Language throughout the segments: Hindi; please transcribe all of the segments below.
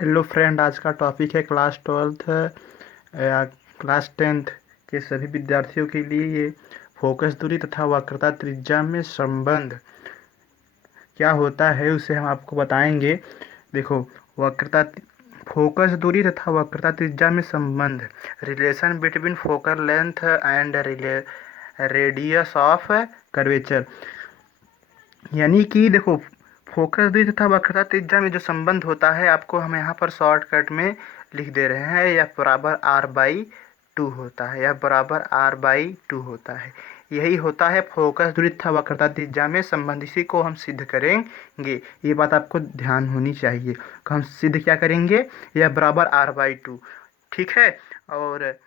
हेलो फ्रेंड, आज का टॉपिक है क्लास ट्वेल्थ या क्लास टेंथ के सभी विद्यार्थियों के लिए ये फोकस दूरी तथा वक्रता त्रिज्या में संबंध क्या होता है उसे हम आपको बताएंगे। देखो, वक्रता फोकस दूरी तथा वक्रता त्रिज्या में संबंध, relation between focal length and radius of curvature. यानी कि देखो, फोकस दूरी तथा वक्रता त्रिज्या में जो संबंध होता है आपको हम यहाँ पर शॉर्टकट में लिख दे रहे हैं। यह बराबर r/2 होता है, यह बराबर r/2 होता है। यही होता है फोकस दूरी तथा वक्रता त्रिज्या में संबंध। इसी को हम सिद्ध करेंगे, ये बात आपको ध्यान होनी चाहिए। हम सिद्ध क्या करेंगे, यह बराबर r/2। ठीक है। और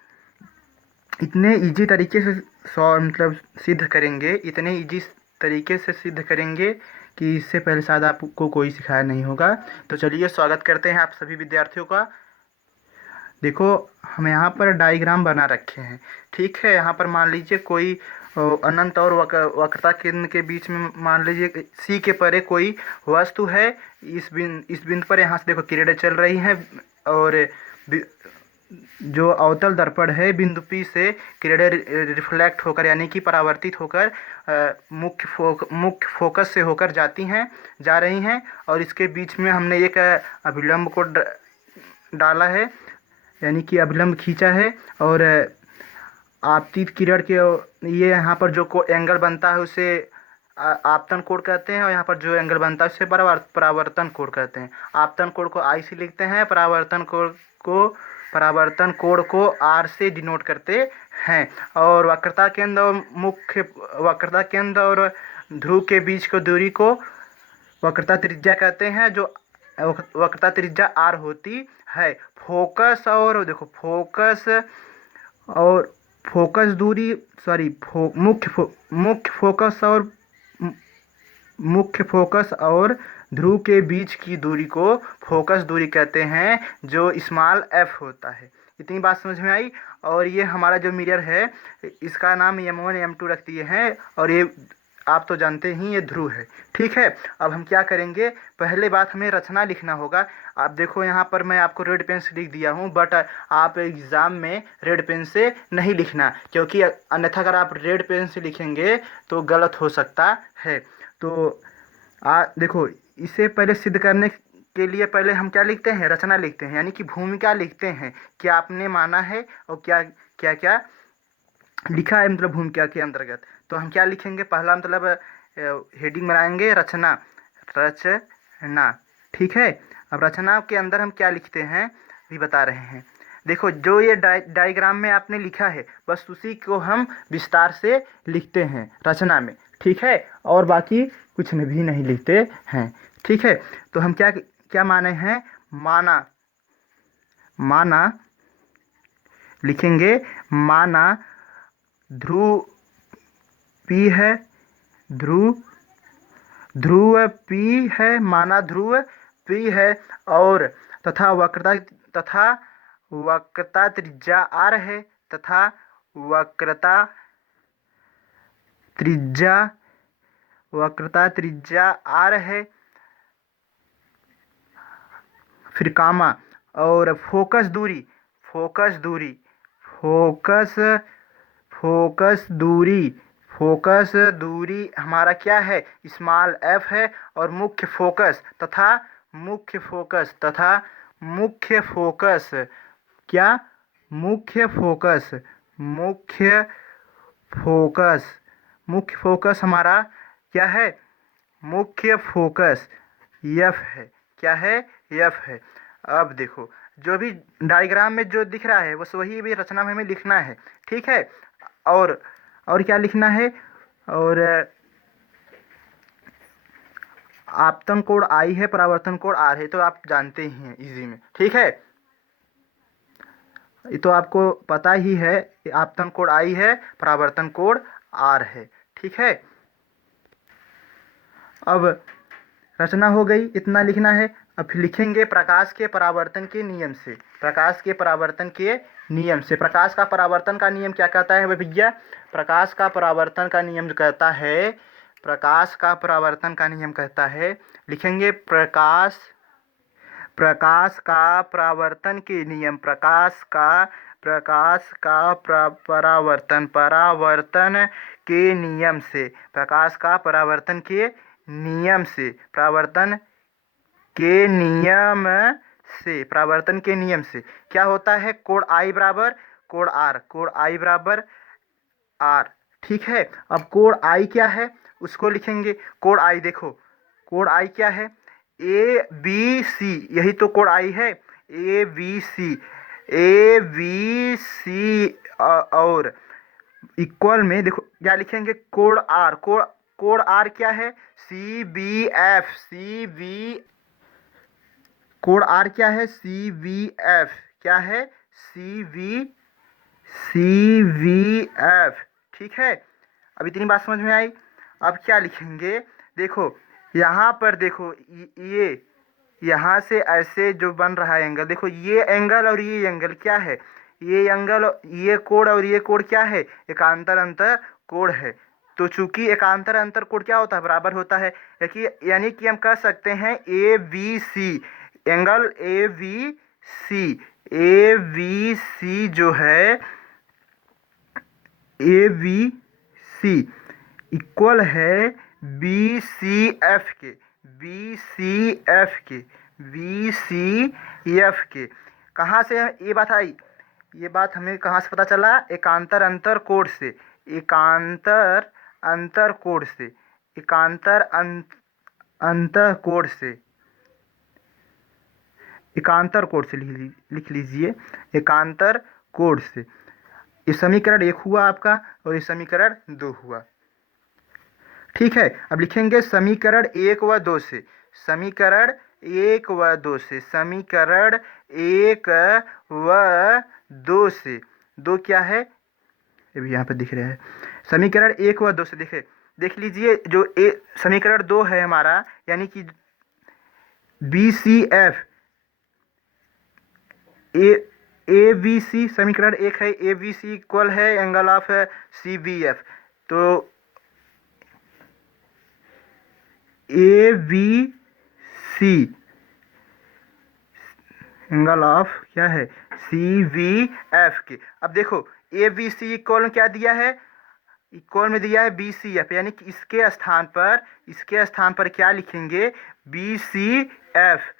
इतने इजी तरीके से मतलब सिद्ध करेंगे, इतने इजी तरीके से सिद्ध करेंगे कि इससे पहले शायद आपको कोई सिखाया नहीं होगा। तो चलिए स्वागत करते हैं आप सभी विद्यार्थियों का। देखो, हम यहाँ पर डायग्राम बना रखे हैं। ठीक है, यहाँ पर मान लीजिए कोई अनंत और वक्रता केंद्र के बीच में मान लीजिए सी के परे कोई वस्तु है। इस बिंदु पर यहाँ से देखो किरणें चल रही हैं और जो अवतल दर्पण है बिंदु पी से किरणें रिफ्लेक्ट होकर यानी कि परावर्तित होकर मुख्य फोकस से होकर जा रही हैं। और इसके बीच में हमने एक अभिलंब को डाला है, यानी कि अभिलंब खींचा है। और आपतित किरण के ये यहाँ पर जो एंगल बनता है उसे आपतन कोण कहते हैं, और यहाँ पर जो एंगल बनता है उसे परावर्तन कोण कहते हैं। आपतन कोण को आई से लिखते हैं, परावर्तन कोण को आर से डिनोट करते हैं। और वक्रता केंद्र और ध्रुव के बीच की दूरी को वक्रता त्रिज्या कहते हैं, जो वक्रता त्रिज्या आर होती है। फोकस और देखो फोकस दूरी मुख्य फोकस और ध्रुव के बीच की दूरी को फोकस दूरी कहते हैं, जो स्मॉल एफ होता है। इतनी बात समझ में आई। और ये हमारा जो मिरर है इसका नाम M1 M2 रख दिए हैं, और ये आप तो जानते ही ये ध्रुव है। ठीक है। अब हम क्या करेंगे, पहले बात हमें रचना लिखना होगा। आप देखो यहाँ पर मैं आपको रेड पेन से लिख दिया हूँ, बट आप एग्ज़ाम में रेड पेन से नहीं लिखना, क्योंकि अन्यथा अगर आप रेड पेन से लिखेंगे तो गलत हो सकता है। तो देखो, इसे पहले सिद्ध करने के लिए पहले हम क्या लिखते हैं, रचना लिखते हैं, यानी कि भूमिका लिखते हैं कि आपने माना है और क्या क्या क्या लिखा है, मतलब भूमिका के अंतर्गत। तो हम क्या लिखेंगे, पहला मतलब हेडिंग बनाएंगे रचना। ठीक है। अब रचना के अंदर हम क्या लिखते हैं भी बता रहे हैं। देखो, जो ये डायग्राम में आपने लिखा है बस उसी को हम विस्तार से लिखते हैं रचना में। ठीक है। और बाकी कुछ भी नहीं लिखते हैं। ठीक है। तो हम क्या क्या माने हैं, माना लिखेंगे। माना ध्रुव पी है, ध्रुव पी है, माना ध्रुव पी है, और तथा वक्रता त्रिज्या आर है, तथा त्रिज्या वक्रता त्रिज्या आर है। फिर कामा, और फोकस दूरी हमारा क्या है, स्मॉल एफ है। और मुख्य फोकस क्या, मुख्य फोकस हमारा क्या है, मुख्य फोकस एफ है। क्या है, एफ है। अब देखो, जो भी डायग्राम में जो दिख रहा है बस वही भी रचना में हमें लिखना है। ठीक है। और क्या लिखना है, और आपतन कोण आई है, परावर्तन कोण आर है, तो आप जानते ही हैं इजी में। ठीक है। ये तो आपको पता ही है, आपतन कोण आई है, परावर्तन कोण आर है। ठीक है। अब रचना हो गई, इतना लिखना है। अब फिर लिखेंगे प्रकाश के परावर्तन के नियम से। प्रकाश का परावर्तन का नियम क्या कहता है भैया, प्रकाश का परावर्तन का नियम कहता है, लिखेंगे प्रकाश का परावर्तन के नियम, परावर्तन के नियम से, प्रकाश का परावर्तन के नियम से, परावर्तन के नियम से क्या होता है, कोण आई बराबर आर। ठीक है, अब कोण आई क्या है उसको लिखेंगे। कोण आई देखो, कोण आई क्या है, ए बी सी, यही तो कोण आई है, ए बी सी और इक्वल में देखो क्या लिखेंगे, कोण आर, कोण आर क्या है, सी बी एफ, कोण आर क्या है, सी वी एफ, क्या है, सी वी एफ। ठीक है, अब इतनी बात समझ में आई। अब क्या लिखेंगे, देखो यहाँ पर देखो, ये यहाँ से ऐसे जो बन रहा है एंगल, देखो ये एंगल और ये एंगल क्या है, ये एंगल, ये कोण और ये कोण क्या है, एकांतर अंतर कोण है। तो चूंकि एकांतर अंतर कोण क्या होता है, बराबर होता है, यानी कि हम कह सकते हैं A B C, angle A B C जो है, ए बी सी इक्वल है बी सी एफ के, कहाँ से ये बात आई, ये बात हमें कहाँ से पता चला, एकांतर अंतर कोण से, एकांतर अंतर कोण से, लिख लीजिए, एकांतर कोण से। ये समीकरण 1 हुआ आपका और ये समीकरण 2 हुआ। ठीक है, अब लिखेंगे समीकरण 1 व 2 से, समीकरण 1 व 2 से, समीकरण 1 व 2 से, 2 क्या है, ये भी यहाँ पर दिख रहा है, समीकरण 1 व 2 से देख लीजिए, जो समीकरण 2 है हमारा, यानी कि B C F, A B C, समीकरण 1 है, ए बी सी इक्वल है angle of C B F, तो A B C angle of क्या है, सी वी एफ के। अब देखो ए बी सी इक्वल क्या दिया है, इक्वल में दिया है बी सी एफ, यानी कि इसके स्थान पर क्या लिखेंगे, बी सी एफ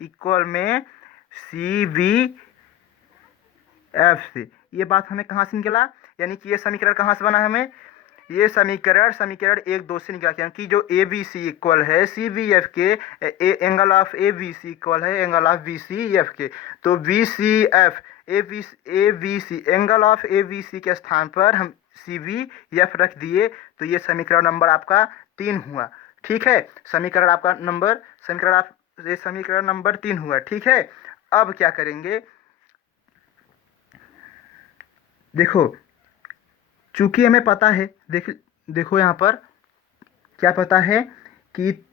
इक्वल में सी वी एफ से। ये बात हमें कहाँ से निकला, यानी कि ये समीकरण कहाँ से बना, हमें ये समीकरण 1-2 से निकला, क्योंकि जो ए बी सी इक्वल है सी बी एफ के, angle of A B C equal है angle of B C F के, तो B C F A B C angle of A B C के स्थान पर हम सी बी एफ रख दिए, तो ये समीकरण नंबर आपका 3 हुआ। ठीक है, समीकरण नंबर 3 हुआ। ठीक है, अब क्या करेंगे, देखो चूंकि हमें पता है, देखो यहाँ पर क्या पता है कि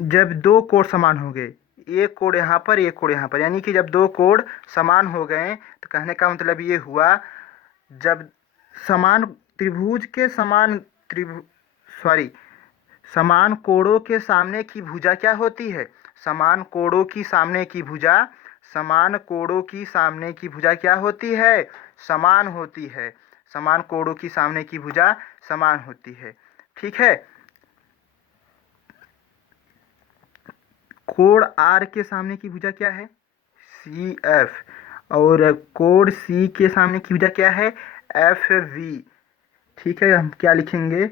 जब 2 कोण समान हो गए, एक कोण यहाँ पर एक कोण यहाँ पर, यानी कि जब 2 कोण समान हो गए, तो कहने का मतलब ये हुआ, जब समान त्रिभुज के समान कोणों के सामने की भुजा क्या होती है, समान कोणों की सामने की भुजा क्या होती है, समान होती है, समान कोणों की सामने की भुजा समान होती है। ठीक है, कोण आर के सामने की भुजा क्या है, सी एफ, और कोण सी के सामने की भुजा क्या है, एफ वी। ठीक है, हम क्या लिखेंगे,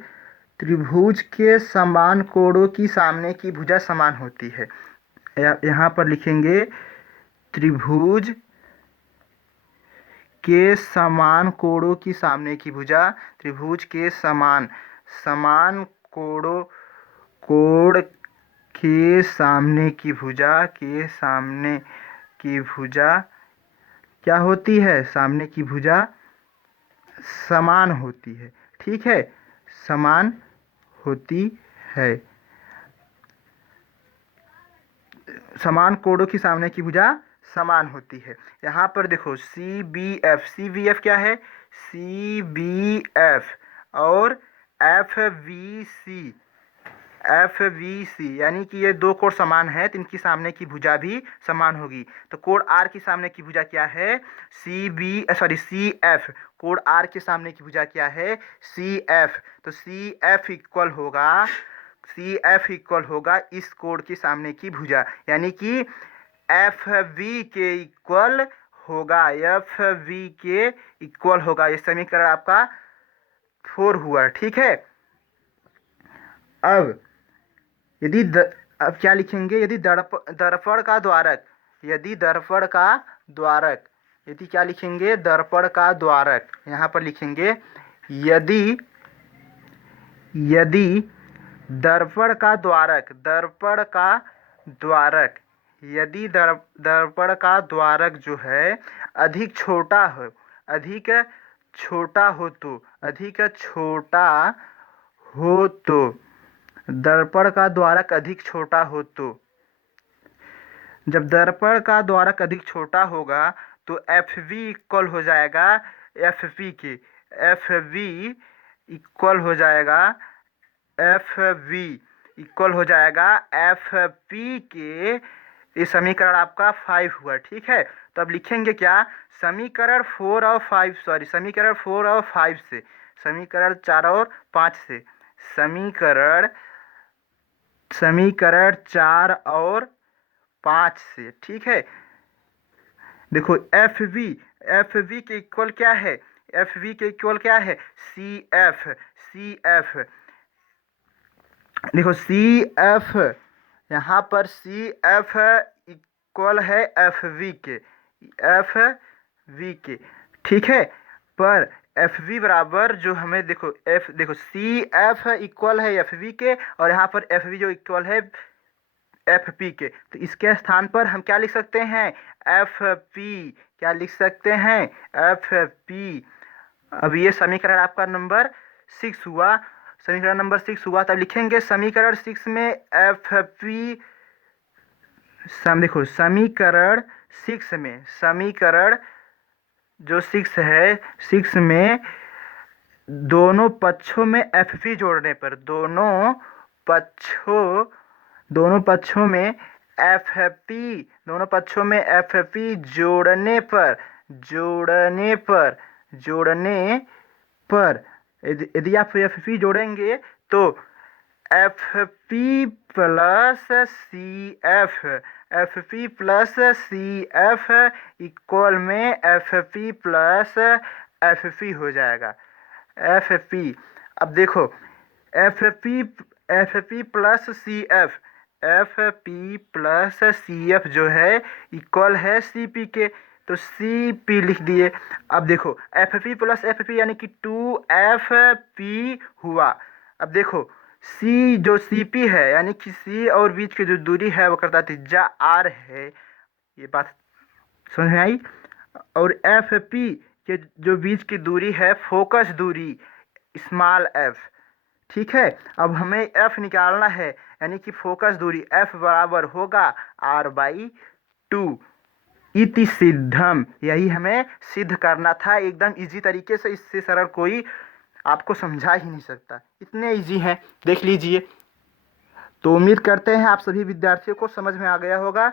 त्रिभुज के समान कोणों की सामने की भुजा समान होती है, यहाँ पर लिखेंगे त्रिभुज के समान कोणों की सामने की भुजा, त्रिभुज के समान कोण के सामने की भुजा क्या होती है, सामने की भुजा समान होती है। ठीक है, समान होती है, समान कोणों की सामने की भुजा समान होती है। यहाँ पर देखो सी बी एफ क्या है, सी बी एफ और एफ वी सी FVC, यानी कि ये दो कोण समान है तो इनकी सामने की भुजा भी समान होगी। तो कोण R की सामने की भुजा क्या है? CF। कोण R के सामने की भुजा क्या है? CF। तो CF इक्वल होगा इस कोण के सामने की भुजा, यानी कि FV के इक्वल होगा, FV के इक्वल होगा। ये समीकरण आपका 4 हुआ, ठीक है। अब अब क्या लिखेंगे? यदि दर्पण का द्वारक, यदि क्या लिखेंगे? दर्पण का द्वारक। यहाँ पर लिखेंगे यदि दर्पण का द्वारक, यदि दर्पण का द्वारक जो है अधिक छोटा हो तो दर्पण का द्वारक अधिक छोटा हो तो, जब दर्पण का द्वारक अधिक छोटा होगा तो FV इक्वल हो जाएगा FP के, FP के। ये समीकरण आपका 5 हुआ, ठीक है। तो अब लिखेंगे क्या? समीकरण 4 और 5 से, समीकरण 4 और 5 से, समीकरण 4 और 5 से, ठीक है। देखो FV के इक्वल क्या है? FV के इक्वल क्या है? CF। देखो CF, यहाँ पर CF इक्वल है FV के, ठीक है। पर FV बराबर जो हमें देखो CF इक्वल है FV के, और यहाँ पर FV जो इक्वल है FP के। तो इसके स्थान पर हम क्या लिख सकते हैं? FP। क्या लिख सकते हैं? FP। अब ये समीकरण आपका नंबर 6 हुआ, तब लिखेंगे समीकरण 6 में FP। देखो समीकरण 6 में दोनों पक्षों में FP जोड़ने पर, दोनों पक्षों में FP जोड़ने पर यदि आप FP जोड़ेंगे तो FP प्लस CF इक्वल में FP हो जाएगा। FP, अब देखो FP प्लस CF जो है इक्वल है CP के, तो CP लिख दिए। अब देखो FP प्लस FP यानी कि 2FP हुआ। अब देखो C जो CP है, यानी कि C और बीच की जो दूरी है वो करता त्रिज्या R है, ये बात समझ में आई। और FP के जो बीच की दूरी है फोकस दूरी स्मॉल f, ठीक है। अब हमें F निकालना है, यानी कि फोकस दूरी F बराबर होगा R/2 इति सिद्धम। यही हमें सिद्ध करना था, एकदम इजी तरीके से, इससे सरल कोई आपको समझा ही नहीं सकता, इतने इजी हैं, देख लीजिए। तो उम्मीद करते हैं आप सभी विद्यार्थियों को समझ में आ गया होगा।